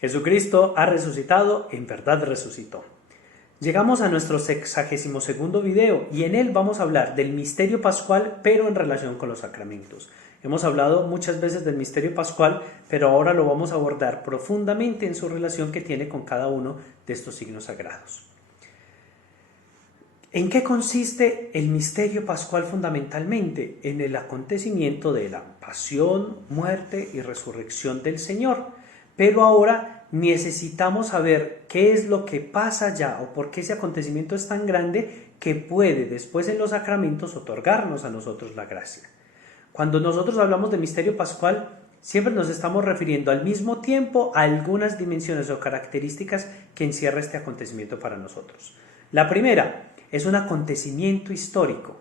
Jesucristo ha resucitado, en verdad resucitó. Llegamos a nuestro 62º video y en él vamos a hablar del misterio pascual, pero en relación con los sacramentos. Hemos hablado muchas veces del misterio pascual, pero ahora lo vamos a abordar profundamente en su relación que tiene con cada uno de estos signos sagrados. ¿En qué consiste el misterio pascual fundamentalmente? En el acontecimiento de la pasión, muerte y resurrección del Señor. Pero ahora necesitamos saber qué es lo que pasa ya o por qué ese acontecimiento es tan grande que puede después en los sacramentos otorgarnos a nosotros la gracia. Cuando nosotros hablamos de misterio pascual, siempre nos estamos refiriendo al mismo tiempo a algunas dimensiones o características que encierra este acontecimiento para nosotros. La primera es un acontecimiento histórico.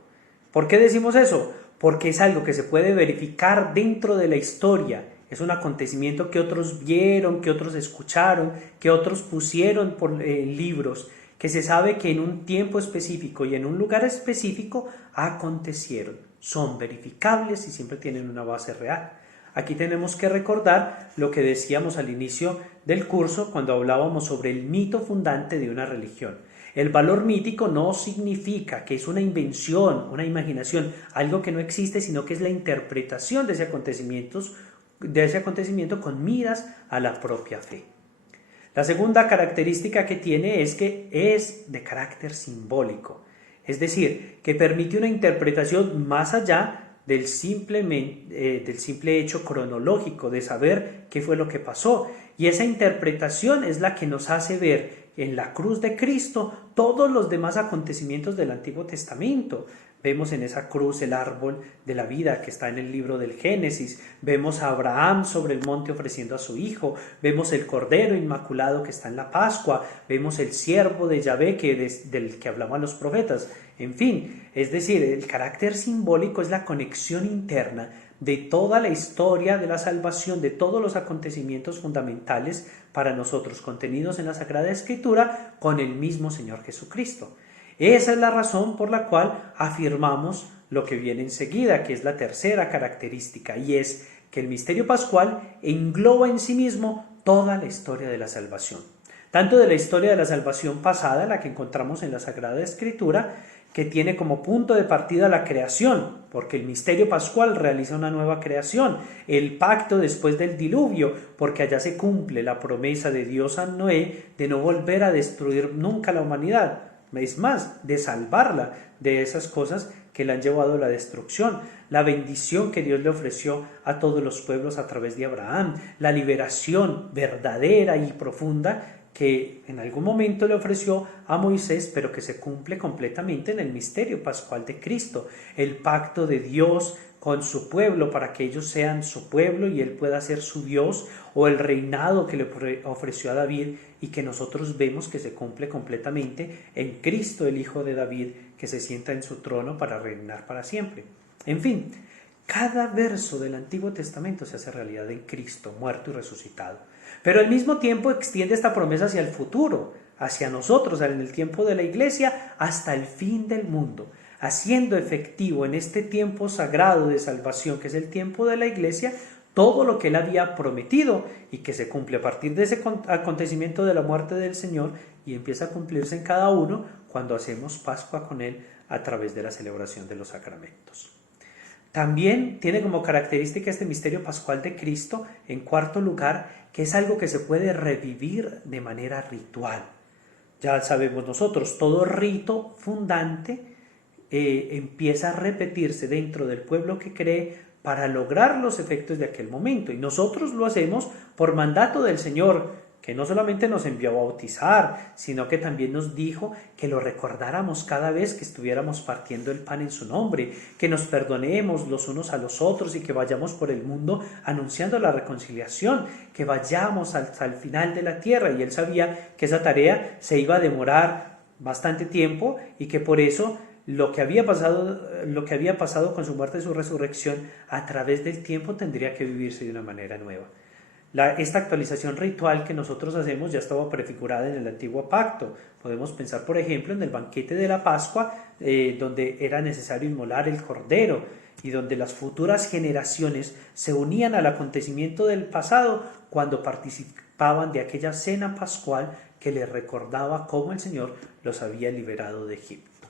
¿Por qué decimos eso? Porque es algo que se puede verificar dentro de la historia. Es un acontecimiento que otros vieron, que otros escucharon, que otros pusieron por libros, que se sabe que en un tiempo específico y en un lugar específico acontecieron. Son verificables y siempre tienen una base real. Aquí tenemos que recordar lo que decíamos al inicio del curso cuando hablábamos sobre el mito fundante de una religión. El valor mítico no significa que es una invención, una imaginación, algo que no existe, sino que es la interpretación de ese acontecimiento con miras a la propia fe. La segunda característica que tiene es que es de carácter simbólico, es decir, que permite una interpretación más allá del simple hecho cronológico de saber qué fue lo que pasó, y esa interpretación es la que nos hace ver en la cruz de Cristo todos los demás acontecimientos del Antiguo Testamento. Vemos en esa cruz el árbol de la vida que está en el libro del Génesis, vemos a Abraham sobre el monte ofreciendo a su hijo, vemos el Cordero Inmaculado que está en la Pascua, vemos el siervo de Yahvé del que hablaban los profetas. En fin, es decir, el carácter simbólico es la conexión interna de toda la historia de la salvación, de todos los acontecimientos fundamentales para nosotros contenidos en la Sagrada Escritura con el mismo Señor Jesucristo. Esa es la razón por la cual afirmamos lo que viene enseguida, que es la tercera característica, y es que el misterio pascual engloba en sí mismo toda la historia de la salvación. Tanto de la historia de la salvación pasada, la que encontramos en la Sagrada Escritura, que tiene como punto de partida la creación, porque el misterio pascual realiza una nueva creación, el pacto después del diluvio, porque allá se cumple la promesa de Dios a Noé de no volver a destruir nunca la humanidad, es más, de salvarla de esas cosas que le han llevado a la destrucción, la bendición que Dios le ofreció a todos los pueblos a través de Abraham, la liberación verdadera y profunda que en algún momento le ofreció a Moisés, pero que se cumple completamente en el misterio pascual de Cristo, el pacto de Dios con su pueblo para que ellos sean su pueblo y él pueda ser su Dios, o el reinado que le ofreció a David y que nosotros vemos que se cumple completamente en Cristo, el Hijo de David, que se sienta en su trono para reinar para siempre. En fin, cada verso del Antiguo Testamento se hace realidad en Cristo, muerto y resucitado. Pero al mismo tiempo extiende esta promesa hacia el futuro, hacia nosotros, en el tiempo de la Iglesia, hasta el fin del mundo, haciendo efectivo en este tiempo sagrado de salvación, que es el tiempo de la Iglesia, todo lo que Él había prometido y que se cumple a partir de ese acontecimiento de la muerte del Señor y empieza a cumplirse en cada uno cuando hacemos Pascua con Él a través de la celebración de los sacramentos. También tiene como característica este misterio pascual de Cristo, en cuarto lugar, que es algo que se puede revivir de manera ritual. Ya sabemos nosotros, todo rito fundante empieza a repetirse dentro del pueblo que cree para lograr los efectos de aquel momento. Y nosotros lo hacemos por mandato del Señor, que no solamente nos envió a bautizar, sino que también nos dijo que lo recordáramos cada vez que estuviéramos partiendo el pan en su nombre, que nos perdonemos los unos a los otros y que vayamos por el mundo anunciando la reconciliación, que vayamos hasta el final de la tierra. Y él sabía que esa tarea se iba a demorar bastante tiempo y que por eso lo que había pasado con su muerte y su resurrección a través del tiempo tendría que vivirse de una manera nueva. Esta actualización ritual que nosotros hacemos ya estaba prefigurada en el antiguo pacto. Podemos pensar, por ejemplo, en el banquete de la Pascua, donde era necesario inmolar el cordero, y donde las futuras generaciones se unían al acontecimiento del pasado cuando participaban de aquella cena pascual que les recordaba cómo el Señor los había liberado de Egipto.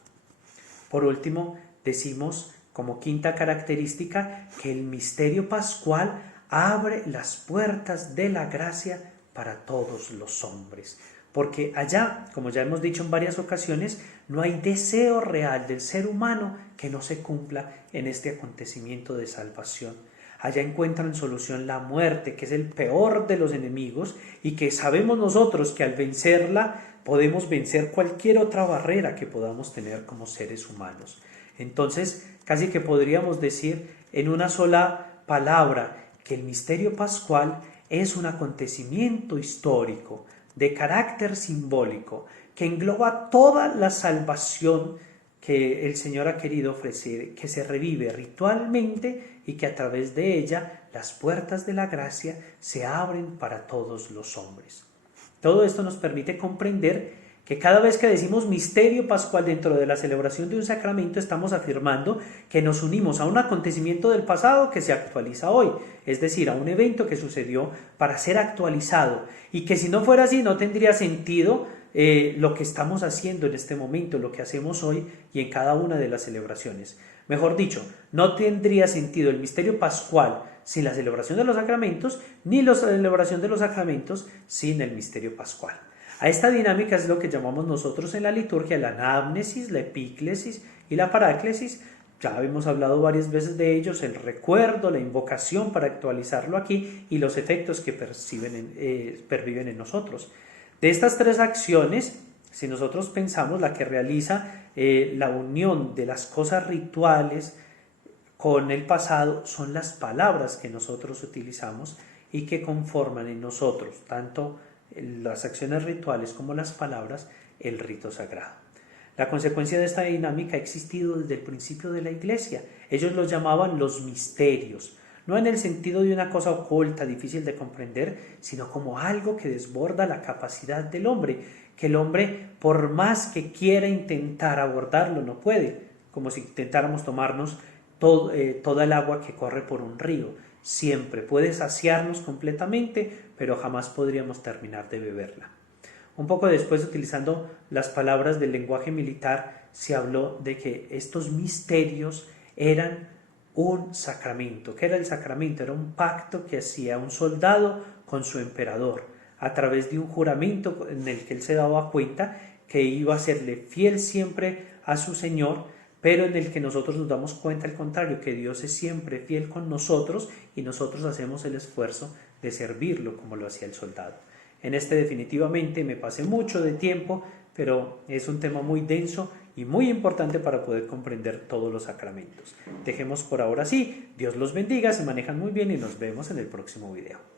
Por último, decimos como quinta característica que el misterio pascual abre las puertas de la gracia para todos los hombres. Porque allá, como ya hemos dicho en varias ocasiones, no hay deseo real del ser humano que no se cumpla en este acontecimiento de salvación. Allá encuentran solución la muerte, que es el peor de los enemigos y que sabemos nosotros que al vencerla podemos vencer cualquier otra barrera que podamos tener como seres humanos. Entonces, casi que podríamos decir en una sola palabra que el misterio pascual es un acontecimiento histórico de carácter simbólico que engloba toda la salvación que el Señor ha querido ofrecer, que se revive ritualmente y que a través de ella las puertas de la gracia se abren para todos los hombres. Todo esto nos permite comprender que cada vez que decimos misterio pascual dentro de la celebración de un sacramento estamos afirmando que nos unimos a un acontecimiento del pasado que se actualiza hoy, es decir, a un evento que sucedió para ser actualizado y que si no fuera así no tendría sentido lo que estamos haciendo en este momento, lo que hacemos hoy y en cada una de las celebraciones. Mejor dicho, no tendría sentido el misterio pascual sin la celebración de los sacramentos, ni la celebración de los sacramentos sin el misterio pascual. A esta dinámica es lo que llamamos nosotros en la liturgia la anamnesis, la epíclesis y la paráclesis. Ya hemos hablado varias veces de ellos, el recuerdo, la invocación para actualizarlo aquí y los efectos que perviven en nosotros. De estas tres acciones, si nosotros pensamos la que realiza la unión de las cosas rituales con el pasado, son las palabras que nosotros utilizamos y que conforman en nosotros, tanto las acciones rituales como las palabras, el rito sagrado. La consecuencia de esta dinámica ha existido desde el principio de la Iglesia. Ellos los llamaban los misterios, no en el sentido de una cosa oculta, difícil de comprender, sino como algo que desborda la capacidad del hombre, que el hombre, por más que quiera intentar abordarlo, no puede, como si intentáramos tomarnos toda el agua que corre por un río. Siempre puede saciarnos completamente, pero jamás podríamos terminar de beberla. Un poco después, utilizando las palabras del lenguaje militar, se habló de que estos misterios eran un sacramento. ¿Qué era el sacramento? Era un pacto que hacía un soldado con su emperador, a través de un juramento en el que él se daba cuenta que iba a serle fiel siempre a su Señor, pero en el que nosotros nos damos cuenta al contrario, que Dios es siempre fiel con nosotros y nosotros hacemos el esfuerzo de servirlo como lo hacía el soldado. En este definitivamente me pasé mucho de tiempo, pero es un tema muy denso y muy importante para poder comprender todos los sacramentos. Dejemos por ahora así, Dios los bendiga, se manejan muy bien y nos vemos en el próximo video.